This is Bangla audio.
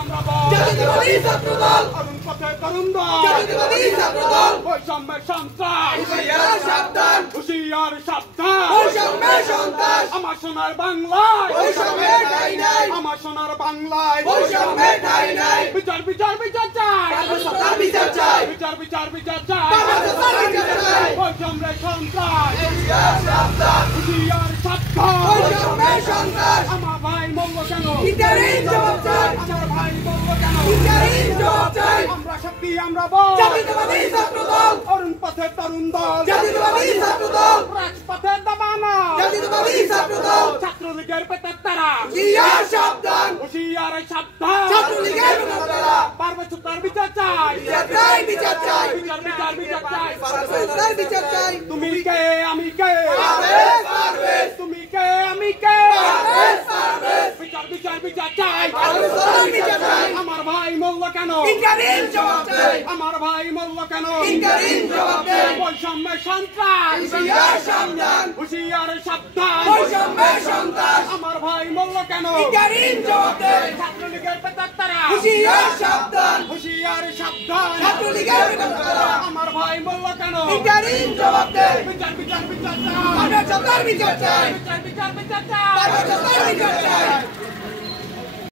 আমরা বল জাতীয়তাবাদী ছাত্রদল অরুণ পথে তরুণ দল জাতীয়তাবাদী ছাত্রদল বৈষম্যের সন্ত্রাস হুঁশিয়ার সাবধান বৈষম্যের সন্ত্রাস আমার সোনার বাংলায় বৈষম্যের ঠাঁই নাই আমার সোনার বাংলায় বৈষম্যের ঠাঁই নাই বিচার বিচার বিচার চাই বিচার চাই বিচার বিচার বিচার চাই বৈষম্যের সন্ত্রাস হুঁশিয়ার সাবধান বৈষম্যের সন্ত্রাস আমার ভাই মঙ্গ কেন ইন্টারিম জবাব চাই আমার ভাই মঙ্গ কেন ইন্টারিম জবাব চাই আমরা শক্তি আমরা বল জাতীয়তাবাদী ছাত্রদল অরুণ পথে তরুণ দল জাতীয়তাবাদী ছাত্রদল রাজপথে দাবানো জাতীয়তাবাদী ছাত্রদল ছাত্রলীগের পেটের তারা হুঁশিয়ার সাবধান হুঁশিয়ার সাবধান ছাত্রলীগের পেটের তারা পার্বত্য বিচার চাই বিচার চাই বিচার চাই বিচার বিচার বিচার চাই পার্বত্য বিচার চাই তুমি কে আমি কে পারভেজ পারভেজ তুমি কে আমি কে পারভেজ পারভেজ বিচার বিচার বিচার চাই পার্বত্য বিচার চাই আমার ভাই মল্ল কেন ইন্টারিম জবাব চাই আমার ভাই মল্ল কেন ইন্টারিম জবাব চাই বৈষম্যের সন্ত্রাস হুঁশিয়ার সাবধান হুঁশিয়ার সাবধান বৈষম্যের সন্ত্রাস আমার ভাই মল্ল কেন ইন্টারিম জবাব চাই ছাত্রলীগের পেটের তারা হুঁশিয়ার সাবধান হুঁশিয়ার সাবধান ছাত্রলীগের পেটের তারা আমার ভাই মল্ল কেন ইন্টারিম জবাব চাই বিচার বিচার বিচার চাই বিচার বিচার বিচার চাই বিচার বিচার বিচার চাই বিচার বিচার বিচার চাই